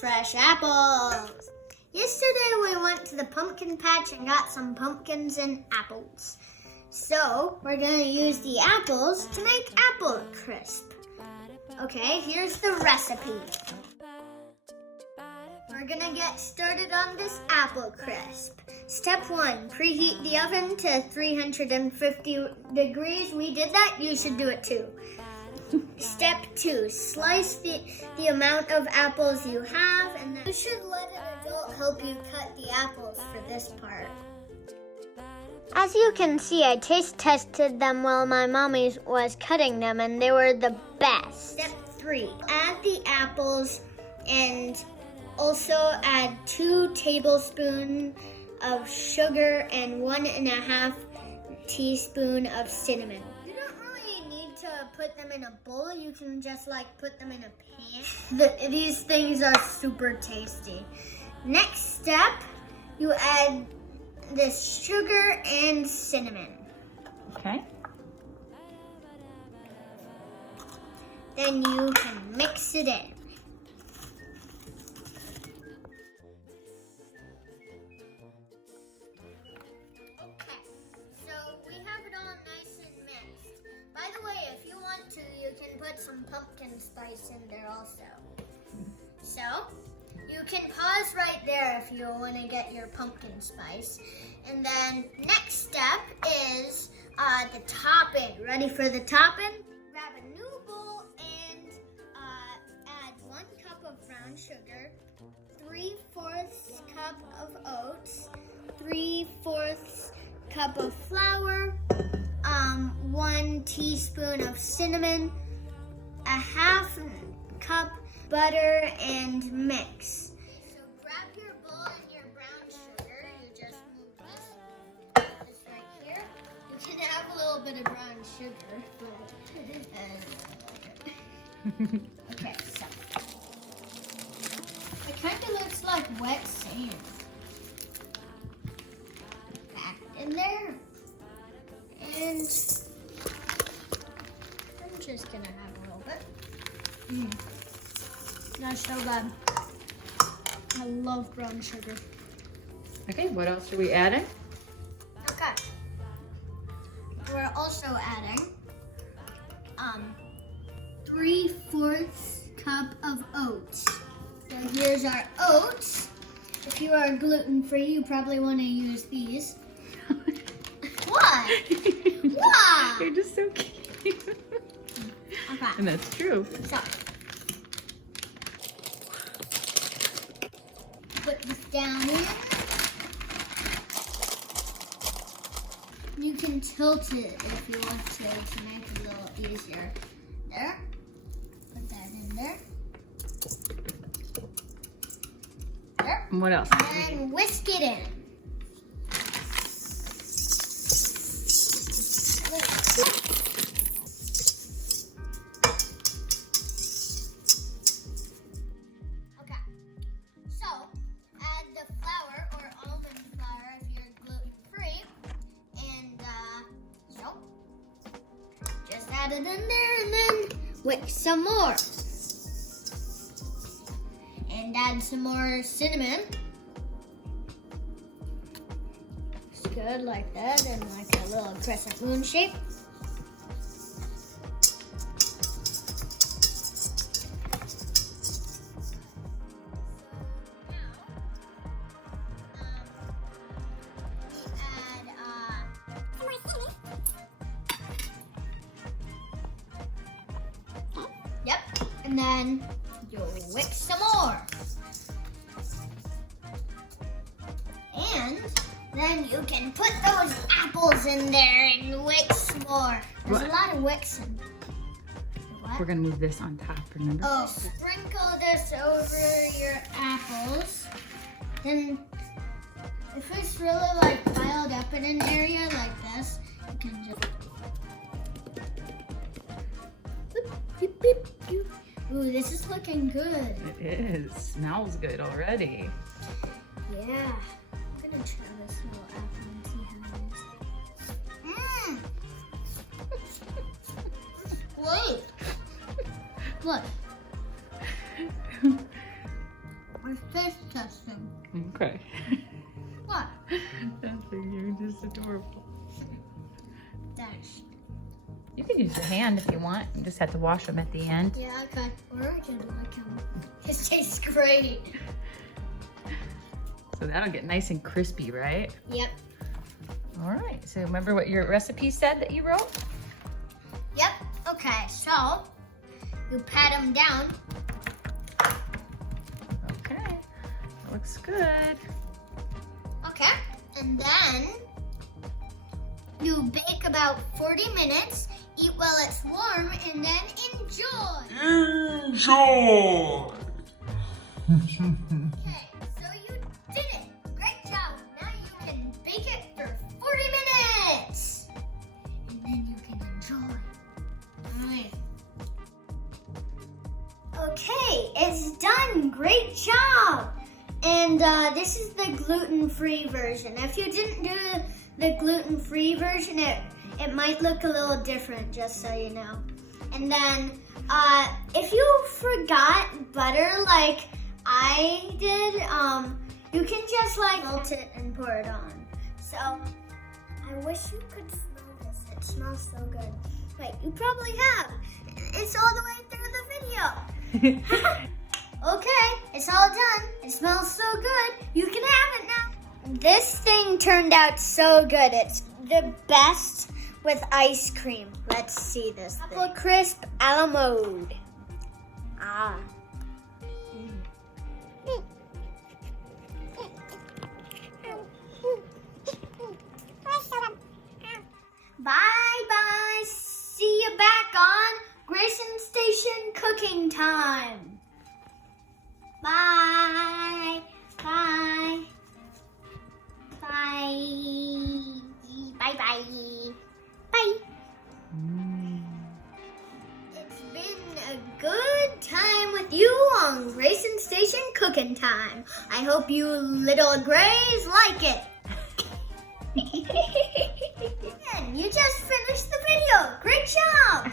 Fresh apples. Yesterday we went to the pumpkin patch and got some pumpkins and apples. So we're gonna use the apples to make apple crisp. Okay, here's the recipe. We're gonna get started on this apple crisp. Step 1, preheat the oven to 350 degrees. We did that, you should do it too. Step 2, slice the amount of apples you have, and then you should let an adult help you cut the apples for this part. As you can see, I taste tested them while my mommy was cutting them, and they were the best. Step 3, add the apples and also add 2 tablespoons of sugar and 1.5 teaspoons of cinnamon. You don't really need to put them in a bowl. You can just put them in a pan. These things are super tasty. Next step, you add this sugar and cinnamon. Okay. Then you can mix it in. Okay, so we have it all nice and mixed. By the way, if you want to, you can put some pumpkin spice in there also. So, you can pause right there if you want to get your pumpkin spice. And then next step is the topping. Ready for the topping? Grab a new bowl and add 1 cup of brown sugar, 3/4 cup of oats, 3/4 cup of flour, 1 teaspoon of cinnamon, 1/2 cup butter, and mix. So grab your bowl and your brown sugar. You just move this right here. You can have a little bit of brown sugar. Okay, so it kind of looks like wet sand. Back in there. And I'm just gonna have a little bit. Not so bad. I love brown sugar. Okay, what else are we adding? Okay. We're also adding 3/4 cup of oats. So here's our oats. If you are gluten-free, you probably want to use these. What? What? You're just so cute. Okay. And that's true. So, put this down in. You can tilt it if you want to make it a little easier. There. Put that in there. There. And what else? And whisk it in. Okay. So, add the flour or almond flour if you're gluten-free. And, so, just add it in there and then whisk some more. And add some more cinnamon. It's good like that, and like a little crescent moon shape. Yep, and then you'll whisk some more. And then you can put those apples in there and whisk more. There's a lot of wixing. What? We're gonna move this on top, remember? Oh, sprinkle this over your apples. Then, if it's really piled up in an area like this, you can just. Beep, beep, beep. Ooh, this is looking good. It is. Smells good already. Yeah. I'm gonna try this little apple and see how it is. Wait. Look. disgusting. Okay. What? You're just adorable. That's. You can use your hand if you want. You just have to wash them at the end. Yeah, okay. Or I can like him. It tastes great. So that'll get nice and crispy, right? Yep. All right. So remember what your recipe said that you wrote? Yep. Okay, so you pat them down. Okay. That looks good. Okay. And then you bake about 40 minutes, eat while it's warm, and then enjoy. Enjoy! Okay, so you did it. Great job. Now you can bake it for 40 minutes. And then you can enjoy. Okay, it's done. Great job. And this is the gluten-free version. If you didn't do the gluten-free version, it might look a little different, just so you know. And then if you forgot butter like I did, you can just like melt it and pour it on. So I wish you could smell this. It smells so good. Wait, you probably have. It's all the way through the video. Okay, it's all done. It smells so good. You can have it now. This thing turned out so good. It's the best with ice cream. Let's see this thing. Apple crisp a la mode. Ah. Bye-bye. See you back on Greyson Station cooking time. Bye. Bye. Bye. Bye-bye. Bye. It's been a good time with you on Greyson Station cooking time. I hope you little Greys like it. And you just finished the video. Great job.